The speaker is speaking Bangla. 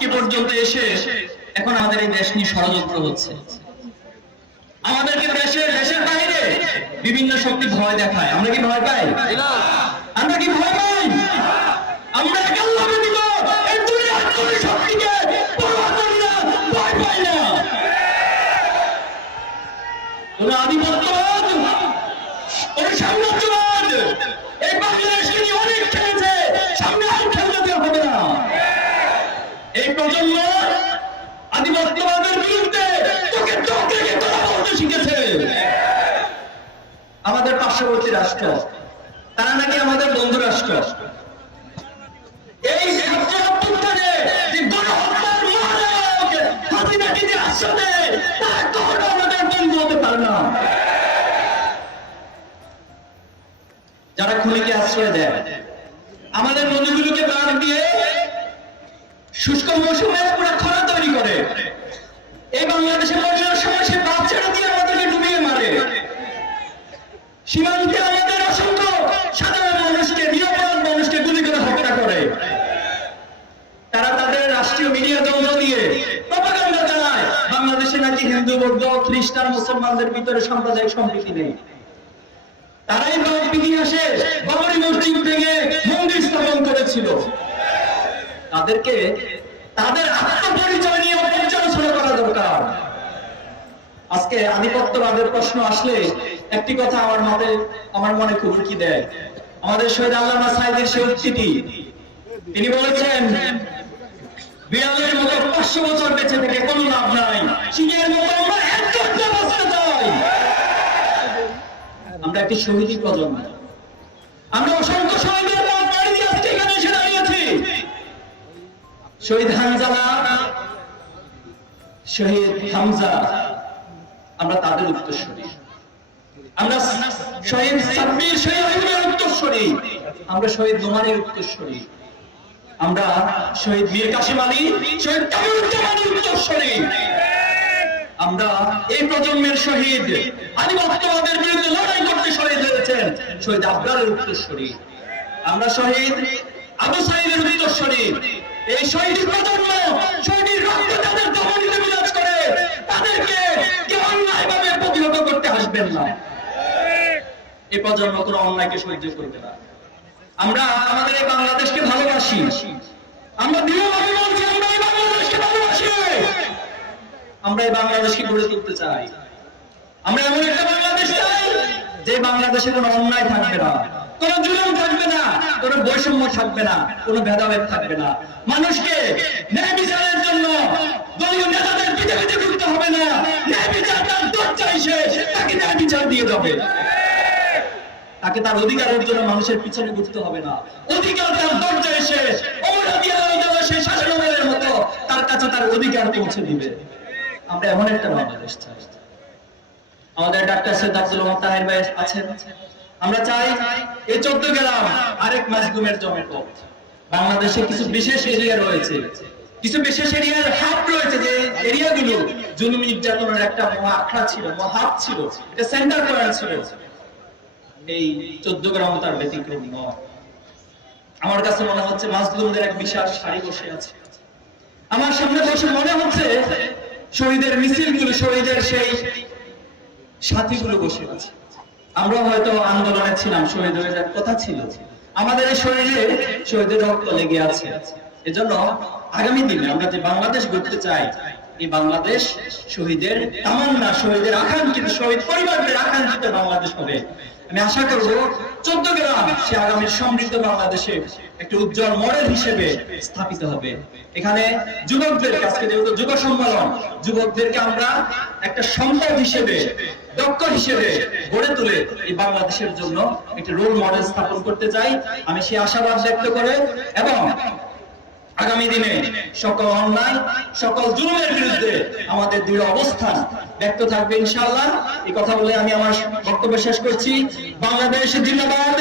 আজকে পর্যন্ত এসে এখন আমাদের এই দেশ নিয়ে ষড়যন্ত্র হচ্ছে। আমাদেরকে দেশে দেশের বাইরে বিভিন্ন শক্তি ভয় দেখায়। আমরা কি ভয় পাই? আমরা কি ভয় পাই? আমরা কোনো আধিপত্যবাদ সাম্রাজ্যবাদ এই বাংলাদেশকে নিয়ে অনেক খেলেছে সামনে আর খেলতে দেওয়া হবে না এই প্রজন্ম আধিপত্যবাদের বিরুদ্ধে তোকে চোখ কথা বলতে শিখেছে। আমাদের পার্শ্ববর্তী রাষ্ট্র, তারা নাকি আমাদের বন্ধু রাষ্ট্র। এই যারা খুনিকে আশ্রয় দেয়, আমাদের নদীগুলোকে বাঁধ দিয়ে শুষ্ক মৌসুমে পুরো খরা তৈরি করে। এই বাংলাদেশে বন্যার সময় সে ছেড়ে দিয়ে আমাদেরকে ডুবিয়ে মারে। সীমান্তে আমাদের অসংখ্য সাধারণ মানুষকে, নিরপরাধ মানুষকে গুলি করে হত্যা করে। তারা তাদের রাষ্ট্রীয় মিডিয়া যন্ত্র দিয়ে প্রপাগান্ডা চালায়। বাংলাদেশে নাকি হিন্দু, বৌদ্ধ, খ্রিস্টান, মুসলমানদের ভিতরে সাম্প্রদায়িক সম্প্রীতি নেই। তারাই ইতিহাসে বাবরি মসজিদ ভেঙে মন্দির স্থাপন করেছিল। তাদেরকে তাদের আত্মপরিচয় নিয়ে পর্যালোচনা করা দরকার। আজকে আধিপত্যবাদের প্রশ্ন আসলে একটি কথা আমার মতে, আমার মনে খুব কি দেয়। আমাদের শহীদ আল্লামা সাইদের সে উক্তিটি, তিনি বলেছেন, বিড়ালের মতো পাঁচশো বছর বেঁচে থেকে কোনো লাভ নাই সিংহের মতো আমরা এক ঘণ্টা বাঁচতে আমরা একটি শহীদ প্রজন্ম। শহীদ হামজালা শহীদ হামজা, আমরা তাদের উত্তরসূরি। আমরা শহীদ সাব্বির শহীদ আইয়ুবের উত্তরসূরি। আমরা শহীদ নোমানের উত্তরসূরি। আমরা শহীদ মীর কাসিম আলী, শহীদ কামরুজ্জামানের উত্তরসূরি। আমরা এই প্রজন্মের শহীদ আধিপত্যবাদের বিরুদ্ধে লড়াই করতে শহীদ হয়েছেন, শহীদ আবদারের উত্তরসূরি। আমরা শহীদ আবু সাইদের উত্তরসূরি। এই শহীদ প্রজন্ম শহীদের রক্ত তাদের বিরাজ করে তাদেরকে কেউ অন্যায়ভাবে প্রতিহত করতে আসবেন না। এই প্রজন্ম কোনো অন্যায়কে সহ্য করবে না। আমরা আমাদের এই বাংলাদেশকে ভালোবাসি। আমরা দৃঢ়ভাবে বলছি আমরা এই বাংলাদেশকে ভালোবাসি। আমরা এই বাংলাদেশকে গড়ে তুলতে চাই। আমরা এমন একটা বাংলাদেশ চাই যে বাংলাদেশে কোনো অন্যায় থাকবে না। কোনো জুলুম থাকবে না, কোনো বৈষম্য থাকবে না, কোনো ভেদাভেদ থাকবে না। মানুষকে ন্যায় বিচারের জন্য দলীয় নেতাদের পিঠে ঘুরতে হবে না। ন্যায় বিচার তার দরজা তাকে ন্যায় বিচার দিয়ে যাবে। তাকে তার অধিকারের জন্য মানুষের পিছনে ঘুরতে হবে না। অধিকার তার সেই শাসনের মতো তার কাছে তার অধিকার পৌঁছে দিবে। আমরা এমন একটা বাংলাদেশ চাই। আমাদের ডাক্তার সৈয়দ আব্দুল ভাই আছেন। আমরা চাই এই চোদ্দ গ্রাম আরেক মাজলুমের জনপদ বাংলাদেশে কিছু বিশেষ এরিয়া রয়েছে। কিছু বিশেষ এরিয়ার হাব রয়েছে যে এরিয়াগুলো জুলুম নির্যাতনের একটা মহা আখড়া ছিল মহাব ছিল। এটা সেন্টার পয়েন্ট ছিল। এই চোদ্দ গ্রাম তার ব্যতিক্রম আমার কাছে মনে হচ্ছে এক বিশাল বসে আছে। আমার সামনে বসে মনে হচ্ছে শহীদের মিছিলগুলো, শহীদের সেই সাথীগুলো বসে আছে। আমরা হয়তো আন্দোলনে ছিলাম শহীদ হয়ে যাওয়ার কথা ছিল। আমাদের এই শরীরে শহীদের রক্ত লেগে আছে। এজন্য আগামী দিনে আমরা যে বাংলাদেশ গড়তে চাই এই বাংলাদেশ শহীদের, তামান্না শহীদের, আকাঙ্ক্ষিত শহীদ পরিবারদের আকাঙ্ক্ষিত বাংলাদেশ হবে। আমি আশা করব চোদ্দ গ্রাম সে সমৃদ্ধ বাংলাদেশে একটা উজ্জ্বল মডেল হিসেবে স্থাপিত হবে। এখানে যুবকদের যেহেতু যুব সম্মেলন, যুবকদেরকে আমরা একটা সম্পদ হিসেবে, দক্ষ হিসেবে গড়ে তুলে এই বাংলাদেশের জন্য একটি রোল মডেল স্থাপন করতে চাই। আমি সেই আশাবাদ ব্যক্ত করে এবং আগামী দিনে সকল অন্যায়, সকল জুলুমের বিরুদ্ধে আমাদের দৃঢ় অবস্থান ব্যক্ত থাকবে ইনশাআল্লাহ। এই কথা বলে আমি আমার বক্তব্য শেষ করছি। বাংলাদেশ জিন্দাবাদ।